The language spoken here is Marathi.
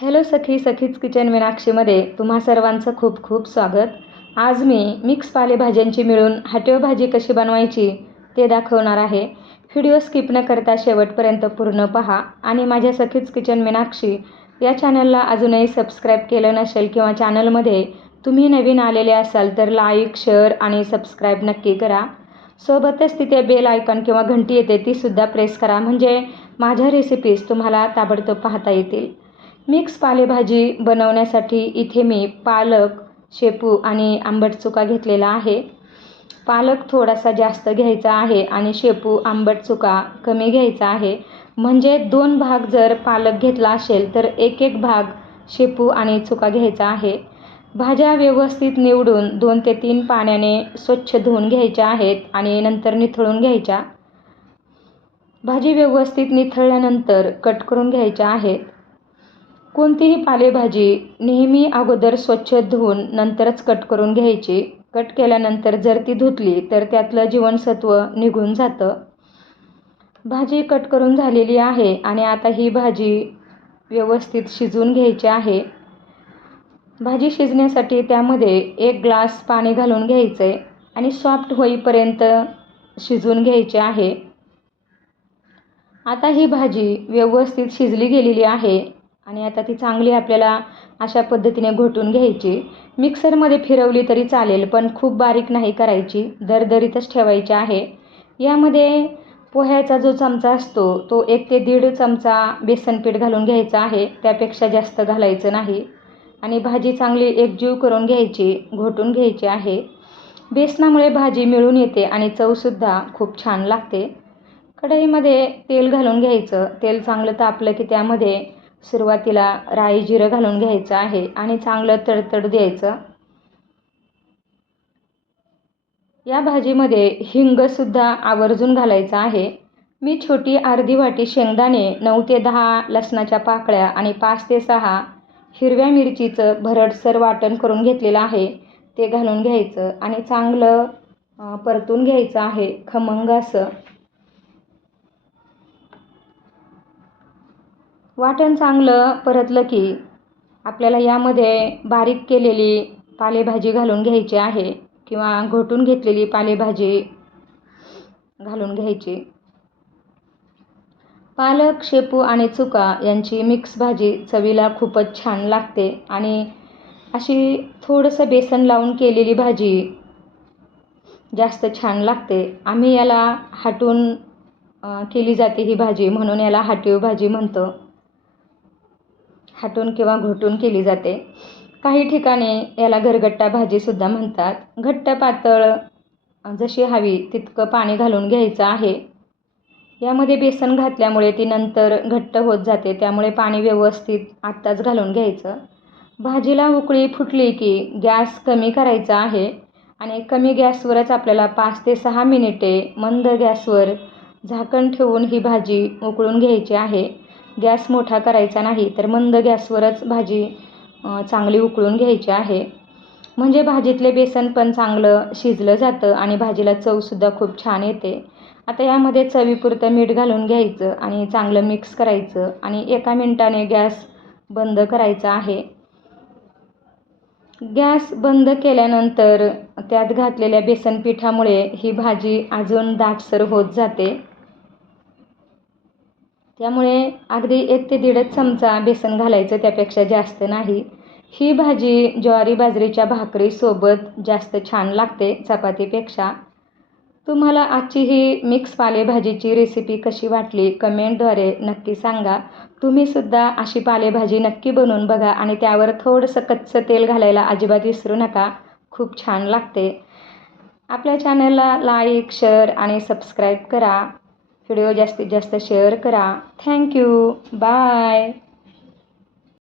हॅलो सखी सखीच किचन मीनाक्षीमध्ये तुम्हा सर्वांचं खूप खूप स्वागत. आज मी मिक्स पालेभाज्यांची मिळून हटव भाजी कशी बनवायची ते दाखवणार आहे. व्हिडिओ स्किप न करता शेवटपर्यंत पूर्ण पहा आणि माझ्या सखीच किचन मीनाक्षी या चॅनलला अजूनही सबस्क्राईब केलं नसेल किंवा चॅनलमध्ये तुम्ही नवीन आलेले असाल तर लाईक शेअर आणि सबस्क्राईब नक्की करा. सोबतच तिथे बेल आयकॉन किंवा घंटी येते तीसुद्धा प्रेस करा. म्हणजे माझ्या रेसिपीज तुम्हाला ताबडतोब पाहता येतील. मिक्स पालेभाजी बनवण्यासाठी इथे मी पालक शेपू आणि आंबट चुका घेतलेला आहे. पालक थोडासा जास्त घ्यायचा आहे आणि शेपू आंबट चुका कमी घ्यायचा आहे. म्हणजे दोन भाग जर पालक घेतला असेल तर एक एक भाग शेपू आणि चुका घ्यायचा आहे. भाज्या व्यवस्थित निवडून दोन ते तीन पाण्याने स्वच्छ धुवून घ्यायच्या आहेत आणि नंतर निथळून घ्यायच्या. भाजी व्यवस्थित निथळल्यानंतर कट करून घ्यायच्या आहेत. कोणतीही पालेभाजी नेहमी अगोदर स्वच्छ धुवून नंतरच कट करून घ्यायची. कट केल्यानंतर जर ती धुतली तर त्यातलं जीवनसत्व निघून जातं. भाजी कट करून झालेली आहे आणि आता ही भाजी व्यवस्थित शिजवून घ्यायची आहे. भाजी शिजण्यासाठी त्यामध्ये एक ग्लास पाणी घालून घ्यायचं आहे आणि सॉफ्ट होईपर्यंत शिजवून घ्यायचे आहे. आता ही भाजी व्यवस्थित शिजली गेलेली आहे. आणि आता ती चांगली आपल्याला अशा पद्धतीने घोटून घ्यायची. मिक्सरमध्ये फिरवली तरी चालेल पण खूप बारीक नाही करायची. दरदरीतच ठेवायची आहे. यामध्ये पोह्याचा जो चमचा असतो तो एक ते दीड चमचा बेसनपीठ घालून घ्यायचा आहे. त्यापेक्षा जास्त घालायचं नाही. आणि भाजी चांगली एकजीव करून घ्यायची घोटून घ्यायची आहे. बेसनामुळे भाजी मिळून येते आणि चवसुद्धा खूप छान लागते. कढईमध्ये तेल घालून घ्यायचं. तेल चांगलं तापलं की त्यामध्ये सुरुवातीला राई जिरं घालून घ्यायचं आहे आणि चांगलं तडतड द्यायचं. या भाजीमध्ये हिंगसुद्धा आवर्जून घालायचं आहे. मी छोटी अर्धी वाटी शेंगदाणे नऊ ते दहा लसणाच्या पाकळ्या आणि पाच ते सहा हिरव्या मिरचीचं भरडसर वाटण करून घेतलेलं आहे. ते घालून घ्यायचं आणि चांगलं परतून घ्यायचं आहे. खमंग असं. वाटण चांगलं परतलं की आपल्याला यामध्ये बारीक केलेली पालेभाजी घालून घ्यायची आहे किंवा घोटून घेतलेली पालेभाजी घालून घ्यायची. पालक शेपू आणि चुका यांची मिक्स भाजी चवीला खूपच छान लागते आणि अशी थोडंसं बेसन लावून केलेली भाजी जास्त छान लागते. आम्ही याला हाटून केली जाते ही भाजी म्हणून याला हाटीव भाजी म्हणतो. हाटून किंवा घोटून केली जाते. काही ठिकाणी याला घरगट्टा भाजीसुद्धा म्हणतात. घट्ट पातळ जशी हवी तितकं पाणी घालून घ्यायचं आहे. यामध्ये बेसन घातल्यामुळे ती नंतर घट्ट होत जाते त्यामुळे पाणी व्यवस्थित आत्ताच घालून घ्यायचं. भाजीला उकळी फुटली की गॅस कमी करायचा आहे आणि कमी गॅसवरच आपल्याला पाच ते सहा मिनिटे मंद गॅसवर झाकण ठेवून ही भाजी उकळून घ्यायची आहे. गॅस मोठा करायचा नाही तर मंद गॅसवरच भाजी चांगली उकळून घ्यायची आहे. म्हणजे भाजीतले बेसन पण चांगलं शिजलं जातं आणि भाजीला चवसुद्धा खूप छान येते. आता यामध्ये चवीपुरतं मीठ घालून घ्यायचं आणि चांगलं मिक्स करायचं आणि एका मिनटाने गॅस बंद करायचा आहे. गॅस बंद केल्यानंतर त्यात घातलेल्या बेसन पिठामुळे ही भाजी अजून दाटसर होत जाते. त्यामुळे अगदी एक ते दीडच चमचा बेसन घालायचं त्यापेक्षा जास्त नाही. ही भाजी ज्वारी बाजरीच्या भाकरीसोबत जास्त छान लागते चपातीपेक्षा. तुम्हाला आजची ही मिक्स पालेभाजीची रेसिपी कशी वाटली कमेंटद्वारे नक्की सांगा. तुम्हीसुद्धा अशी पालेभाजी नक्की बनवून बघा आणि त्यावर थोडंसं कच्चं तेल घालायला अजिबात विसरू नका. खूप छान लागते. आपल्या चॅनलला लाईक शेअर आणि सबस्क्राईब करा. व्हिडिओ जास्तीत जास्त शेअर करा. Thank you. बाय.